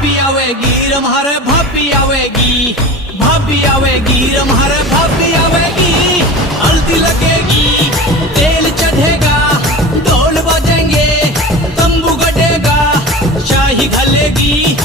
भाभी आवेगी रम्हारे भाभी आवेगी, भाभी आवेगी रम्हारे भाभी आवेगी। हल्दी लगेगी, तेल चढ़ेगा, ढोल बजेंगे, तंबू गड़ेगा, शाही घलेगी।